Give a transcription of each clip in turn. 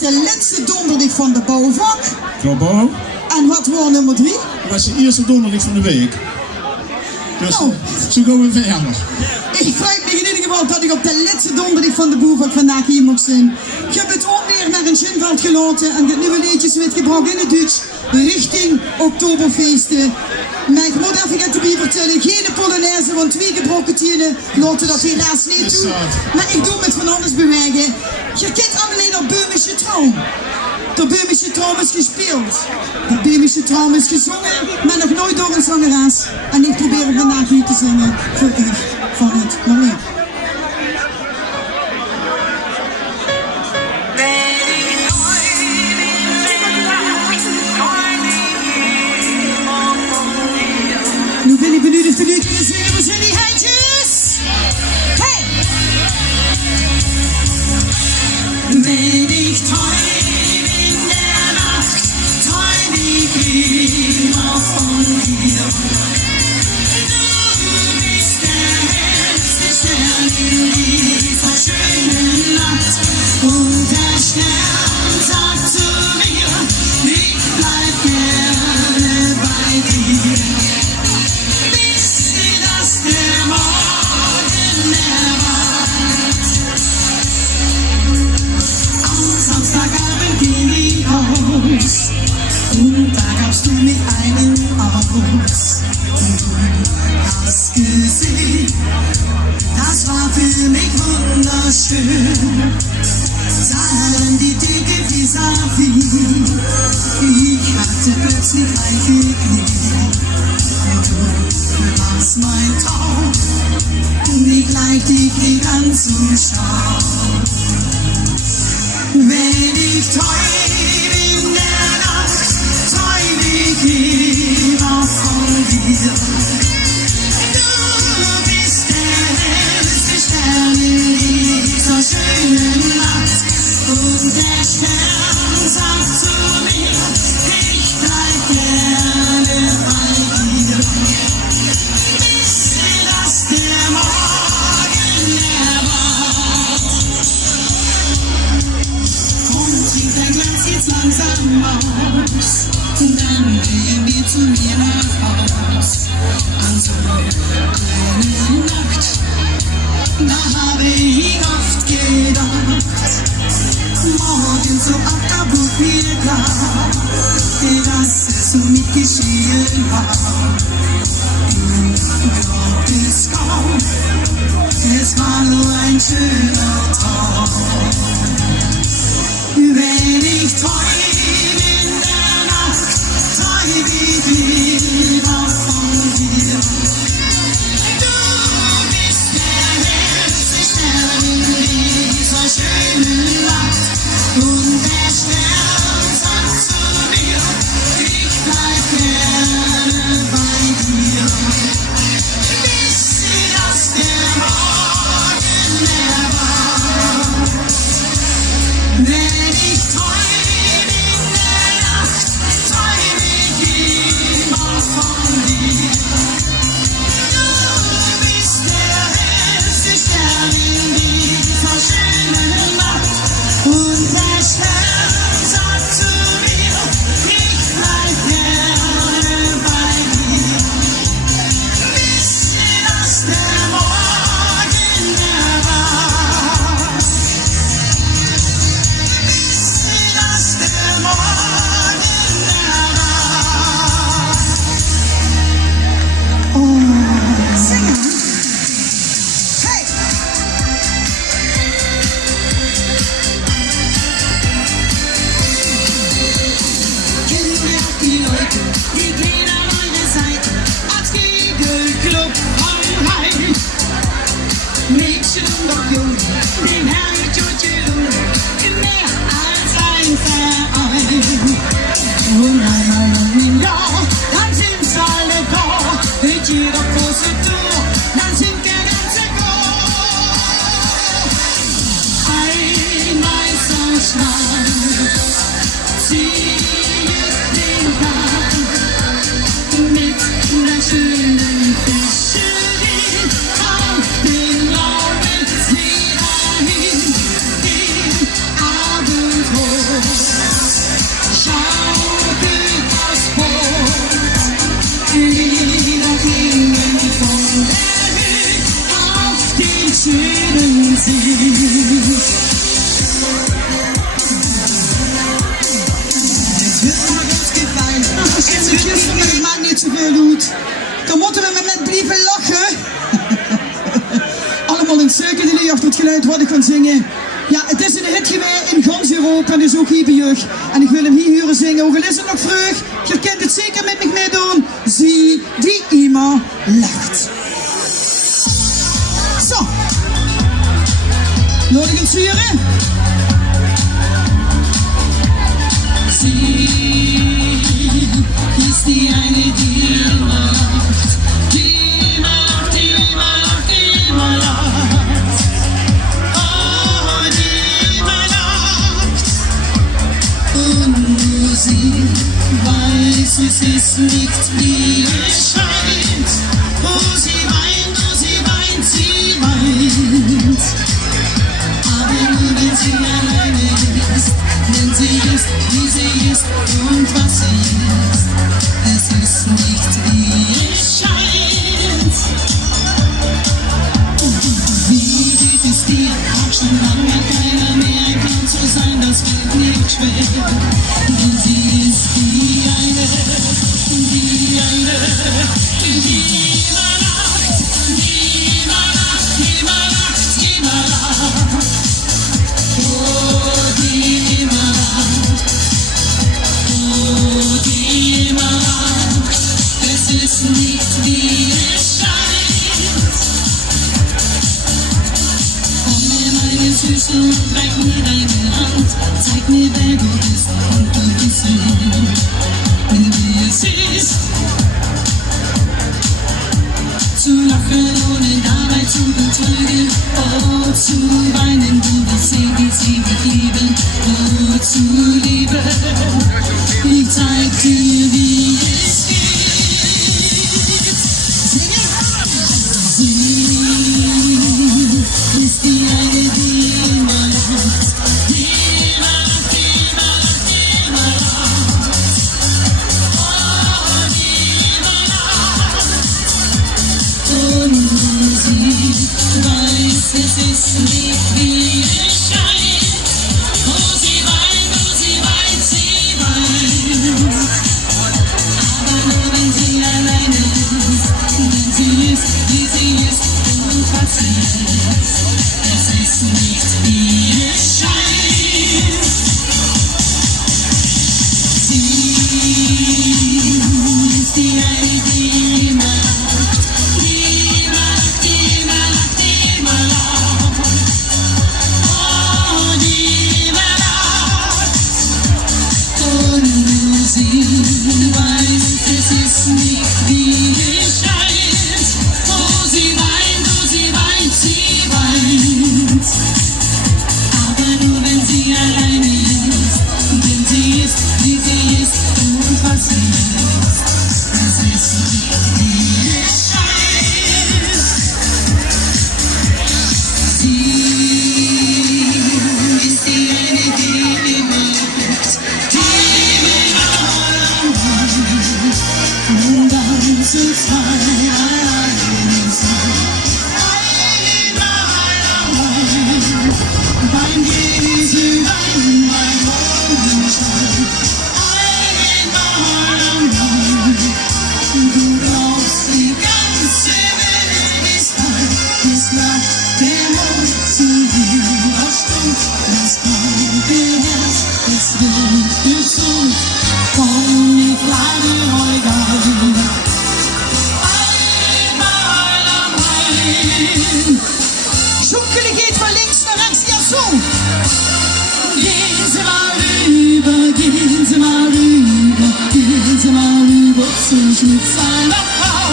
is de laatste donderdag van de bouwvak. Klopt ook. En wat wordt nummer 3? Dat was de eerste donderdag van de week. Dus Nou. zo gaan we verder. Ik vraag me in ieder geval dat ik op de laatste donderdag van de bouwvak vandaag hier mocht zijn. Ik heb het onweer naar een zinveld gelaten en het nieuwe liedjes metgebracht in het Duits richting Oktoberfeesten. Maar ik moet even te bij vertellen, geen Polonaise, want 2 gebroken tienen laten dat helaas niet toe. Maar ik doe met van alles bewegen. Je kent alleen op Böhmische Traum. De Böhmische Traum is gespeeld. De Böhmische Traum is gezongen, maar nog nooit door een zangeres. En ik probeer vandaag nu te zingen voor u van het moment. Nu ben ik benieuwd of de nu kunnen zingen. Waar zijn die handjes? Hey! Ben ik träum in der Nacht, träum ich immer von dir. Du bist der hellste Stern in dieser schönen Nacht. Und der Stern sagt zu mir, ich bleib gerne bei dir. Der Morgen erwacht. Am Samstagabend ging ich aus und da gabst du mit einem aus. Und du hast gesehen, das war für mich wunderschön. Sahen die Dinge vis-à-vis. Ich hatte plötzlich ein Glück. Du warst mein Traum und ich leicht dich nicht anzuschauen. Wenn ich träum in der Nacht, träum ich immer von dir. Du bist der hellste Stern in dieser schönen Nacht. Und der Stern sagt zu mir, ich bleib gerne bei dir. Der Morgen erwacht. Und trinkt dein Glas jetzt langsam aus. Und dann gehen wir zu mir nach Haus. An so eine Nacht, da habe ich oft gedacht. Morgen so ab, da wurde mir klar, dass es so nicht geschehen war. Glaubt es kaum, es war nur ein schöner Traum. Wenn ich träum in der Nacht, träum ich wieder von dir. Du bist der hellste Stern in dieser schönen Nacht. Und der Stern sagt zu mir, ich bleib gerne bei dir. Der Morgen erwacht. Wenn ich träum in der Nacht, träum ich immer von dir. Du bist der hellste Stern in dieser schönen Nacht. Und der Stern sagt zu mir, ich bleib gerne bei dir. Bis der Morgen erwacht. Bis der Morgen erwacht. Oh, singen. Hey! Kennt ihr die Leute, die gehen an eure Seite als Kegelclub am Rhein? Mädchen und auch Jungen, den Herrn Jungen, mehr als ein Verein. Und einmal im Jahr, dann sind's alle da, mit jeder große Tour, dann singt der ganze Chor. Ein weißer Schwan zieht den Kahn mit einer schönen Fischerin auf den blauen See dahin, den Abendrot. Het wird morgens gefallen. Als ik gisteren met een man niet zoveel doet, dan moeten we met blijven lachen. Allemaal in cirkel die achter het geluid wat ik kan zingen. Ja, het is een hit geweest in gans Europa en dus ook hier bij jullie. En ik wil hem hier horen zingen. Ook al is het nog vroeg, je kent het zeker met me meedoen. Zie die immer lacht. Zo. Laat ik het zuren. Sie ist die eine, die immer lacht. Die immer lacht, die immer lacht, die immer lacht. Oh, die immer lacht. Und nur sie weiß, es ist nicht wie es scheint. Oh, sie weint, oh, sie weint, sie weint. Aber nur wenn sie alleine ist, wenn sie ist, wie sie ist und was sie ist. Es ist nicht wie es scheint. Wie geht es dir? Auch schon lange keiner mehr kann so sein, das wird nicht schwer. Denn sie ist die eine, die eine, die immer lacht, die immer lacht, die immer lacht, die immer lacht. Oh, die immer lacht, oh, die immer lacht. Es ist nicht wie es scheint. Komm mir meine Süße und reich mir deine Hand. Zeig mir, wer du bist und du bist wie es ist. Zu lachen ohne dabei zu betrügen, oh, zu weinen, du willst sehen, wie sie mich lieben, oh, zu lieben. Ich zeig dir, wie es geht. Sie ist die eine, die immer lacht, die immer lacht, die immer lacht, die immer lacht. Oh, die immer lacht. Und sie weiß, es ist nicht wie es scheint. Oh, sie weint, sie weint. Aber nur wenn sie alleine ist, wenn sie ist, wie sie ist und was sie ist. Es ist nicht wie es scheint. Sie ist die eine, die immer lacht, die immer lacht, die immer lacht, die immer lacht. Oh, die immer lacht. Und nur sie weiß, es ist nicht wie es scheint. Oh, sie weint, sie weint. Aber nur wenn sie alleine ist, wenn sie ist, wie sie ist und was sie ist. Es ist nicht wie es scheint. Sie ist die eine, die immer lacht, die immer lacht. Und dann zu zweit alleine sein. Beim Gesicht, beim Morgenschein. Einmal allein. Du glaubst, die ganze Welt ist heil. Es lacht der Mond zu dir. Das stimmt, das kalte Herz, es wird gesund. Komm, ich lade euch ein. Einmal allein. Schunkele geht von links nach rechts, ja so. Gehen Sie mal rüber, gehen Sie mal rüber, gehen Sie mal rüber zum Schnitt seiner Frau.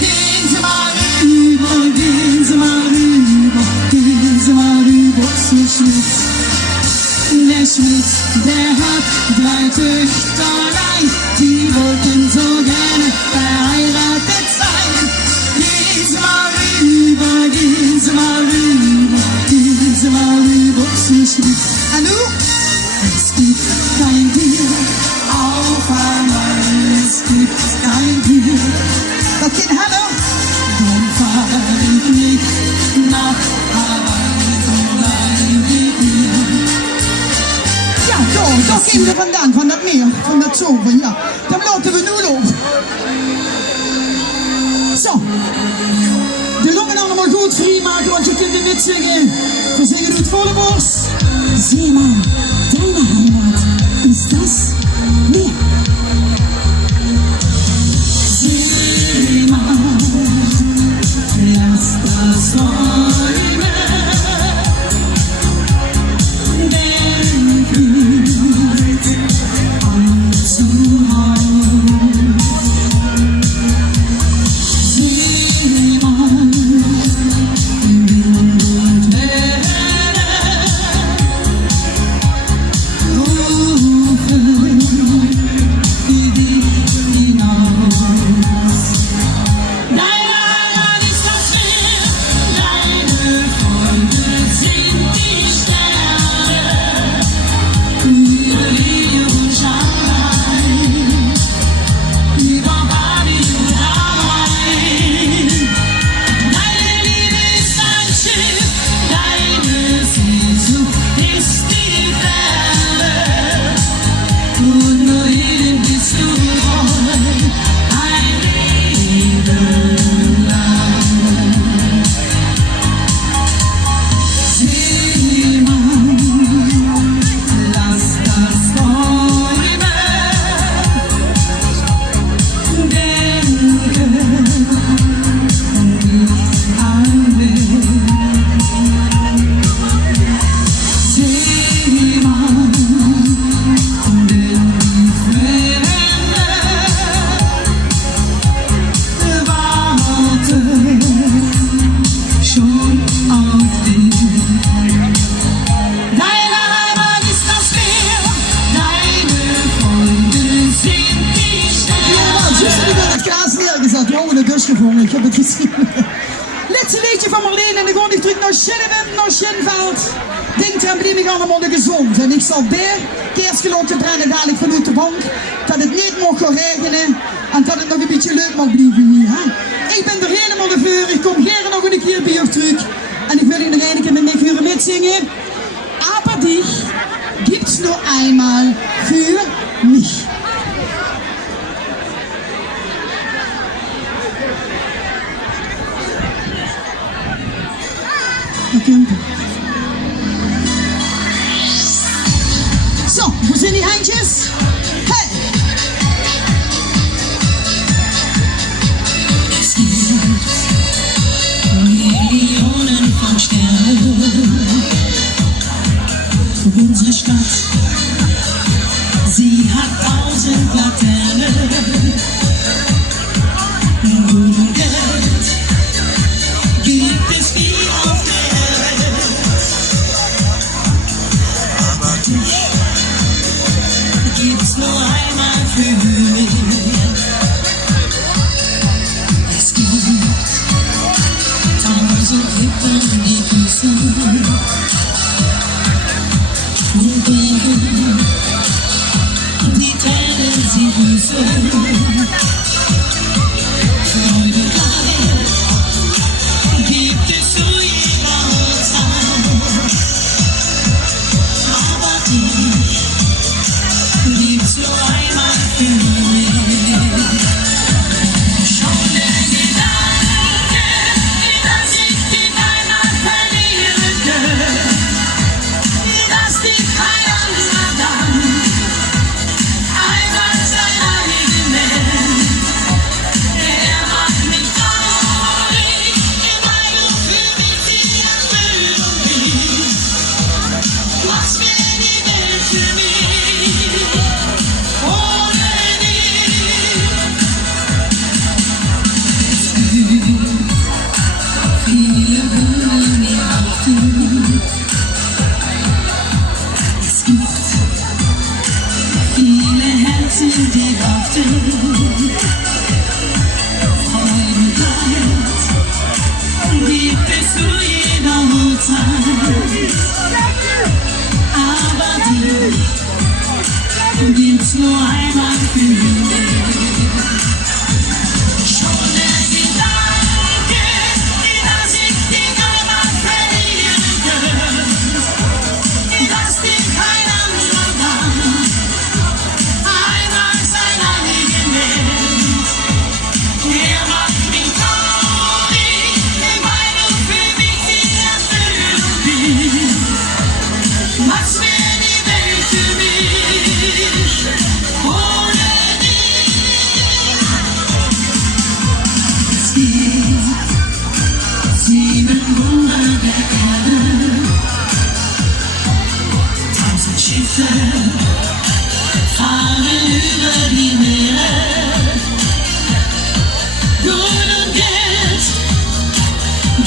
Gehen Sie mal rüber, gehen Sie mal rüber, gehen Sie mal rüber zum Schnitt. Der Schmidt, der hat 3 Töchterlein, die wollten so gerne verheiratet sein. Gehen Sie mal rüber, gehen Sie mal rüber, gehen Sie mal rüber zum Schmidt. Hallo? Es gibt kein Bier auf einmal, es gibt kein Bier. Okay, hallo? Dann fahr ich nicht nach Hawaii. kinderen vandaan, van dat meer, van dat zoven, ja. Dan laten we nu lopen. Zo. De longen allemaal goed vrij maken, want je kunt er niet zingen. We zingen het volle borst. Zeeman, deine Heimat, ist das Meer? Seemann, lass das träumen. Denk nicht an Zuhause. Seemann, Wind und Welle rufen für dich hinaus. Deine Heimat ist das Meer, deine Freunde sind die Sterne. Über Lilie und Schatten, über Bali und Hawaii. Deine Liebe ist ein Schiff, deine Sehnsucht ist die Ferne. Und nur hierhin bist du treu, ein Leben lang. Seemann, lass das träumen. Denke nicht an mich. Seemann, denn die Fremde warten schon auf dich. Deine Heimat ist das Meer, deine Freunde sind die Sterne. Ja, juist heb ik het kaas neergezet. Wow, er durchgevongen. Ik heb het gezien. Laatste liedje van Marleen en dan ga ik terug naar Schinneveld, naar Schinveld. Denk eraan, blijf ik allemaal gezond. En ik zal bij kerstgeloten brengen dadelijk vanuit de bank. Dat het niet mag gaan regenen. En dat het nog een beetje leuk mag blijven hier. Hè? Ik ben er helemaal voor. Ik kom graag nog een keer bij je terug. En ik wil je nog een keer met mij vuren mitzingen. Aber dich gibt's nur einmal für mich. Okay. So, wo sind die Handjes? Hey! Es gibt Millionen von Sternen. Unsere Stadt, sie hat 1000 Laternen. Nur Geld gibt es wie auf der Welt. Aber dich gibt's nur einmal für mich. Es gibt 1000 Klippen, die küssen. Und Berge, die Tränen sie grüßen. Freude gleich gibt es zu jeder Uhrzeit. Aber dich gibt's nur einmal für mich. Schon der Gedanke, dass ich dich einmal verlieren könnte, dass dich kein anderer dann einmal sein eigen nennt. Der macht mich traurig, weil du für mich die Erfüllung bist. Was wäre die Welt für mich ohne dich? Es gibt viele Blumen im Garten. Es gibt viele Herzen, die warten. Freude bleibt, gibt es zu jeder Uhrzeit. Aber dich gibt's nur einmal für mich. Schon der Gedanke, dass ich dich einmal verlieren könnte, dass dich kein anderer dann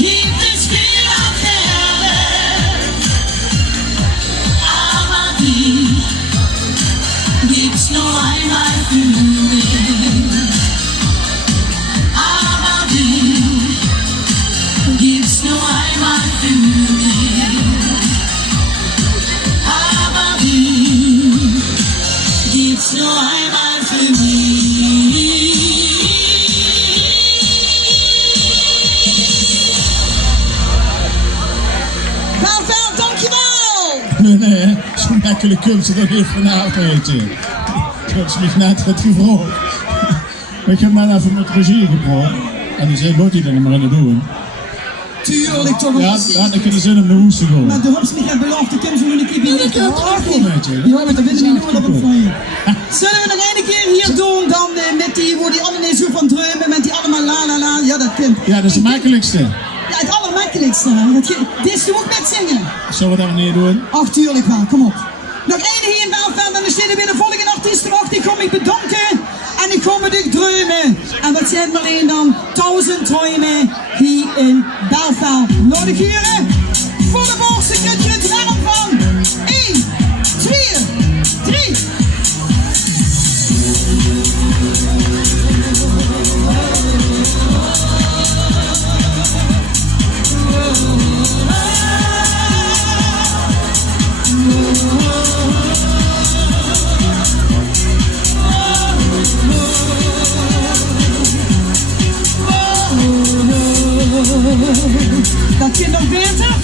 gibt es viel auf der Erde, aber die gibt's nur einmal für mich. Aber die gibt's nur einmal für mich. Aber die gibt's nur einmal für mich. Belvel, dankjewel! Nee, zo makkelijk komt ze toch niet vanavond, weet je. Dat is mich net gefroren. Ik heb mij even met regie gepraat. En die zei, wat hij dan maar in het doen? Tuurlijk toch Ja, een dan had ik in de zin om de hoes te gaan. Maar de hops mij beloofd, ik heb zo een clipje niet Ja, toch ook wel, weet je. Ja, maar dat willen we niet doen op een vlieger. Zullen we nog een keer hier doen, dan met die, waar die allemaal zo van dreumen, met die allemaal la la la, ja dat kind. Ja, dat is het makkelijkste. Ja, het allermakkelijkste. Dit is ook met zingen. Zullen we dat niet doen? Ach, tuurlijk wel, kom op. Nog één hier in Belvel en dan zitten we de volgende artiest wacht. Die kom ik bedanken en ik kom met u dromen. En wat zijn we alleen dan? 1000 dromen hier in Belvel. Nodig hier voor de borsten kunt je het warm van 1, 2, 3. Dat kind nog beter?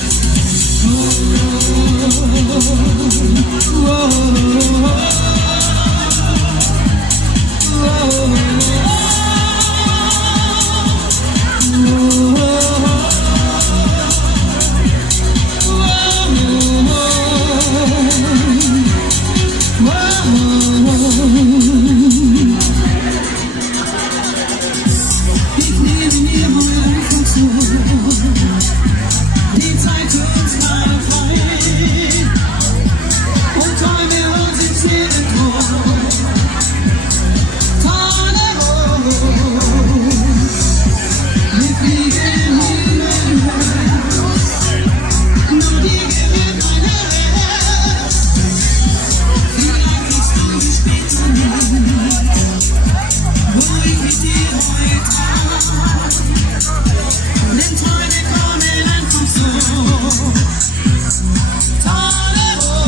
Die Zeit tut uns mal frei und Träume uns ins Seelentor. Tanero, wir fliegen hin und her, nur die gewinnt meine Welt. Vielleicht kriegst du die später mit, wo ich mit dir heute Tag. Denn Träume kommen einfach so. Tanero,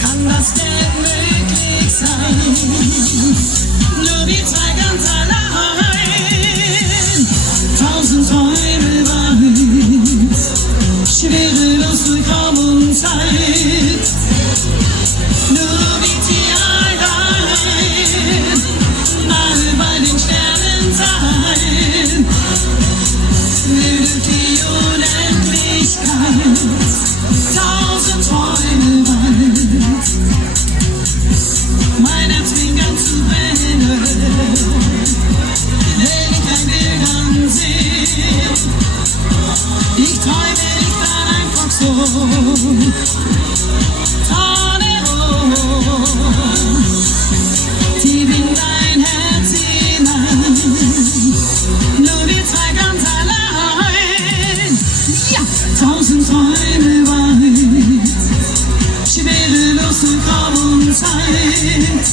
kann das denn möglich sein? Nur wir zwei ganz allein. 1000 Träume weit, schwerelos durch Raum und Zeit. Nur wir hier allein, mal bei den Sternen sein. Will die Unendlichkeit, 1000 Träume weit. Mein Herz fing an zu brennen, wenn ich dein Bild ansehe. Ich träume dich dann einfach so. Tanero, tief in dein Herz hinein. Nur wir zwei ganz allein. Ja, 1000 Träume weit, schwerelos durch Raum und Zeit.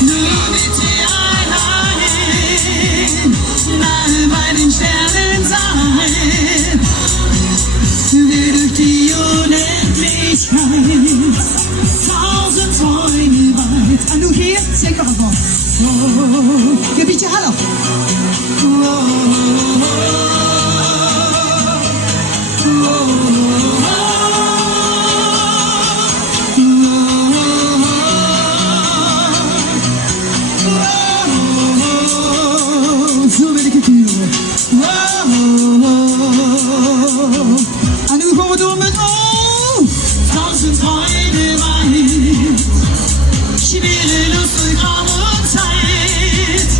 Nur mit dir allein, nahe bei den Sternen sein. Wir durch die Unendlichkeit, 1000 Träume weit. En nu hier, zeker nog wat. Oh, een beetje half. Zo wil ik het huren. En nu gaan we door met oh. 1000 Träume weit, schwerelos durch Raum und Zeit.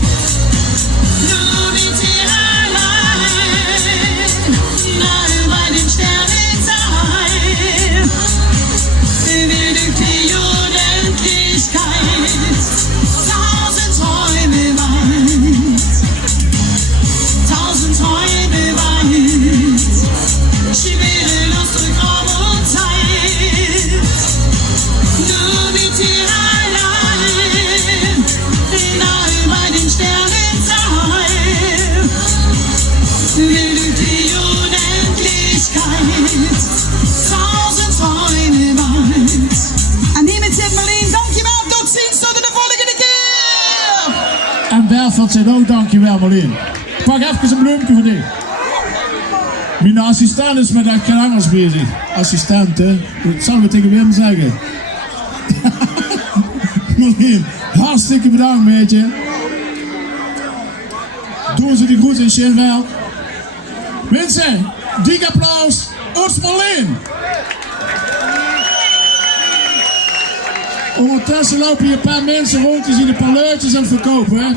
zegt ook dankjewel Marleen. Pak even een bloemetje voor dich. Mijn assistent is met dat krangers bezig. Assistente, dat zal ik tegen Wim zeggen. Marleen, hartstikke bedankt meetje. Doen ze die groet in Schinveld. Mensen, dik applaus. Oost Marleen. Ondertussen lopen hier een paar mensen rond die zien een paar leutjes aan het verkopen. Hè?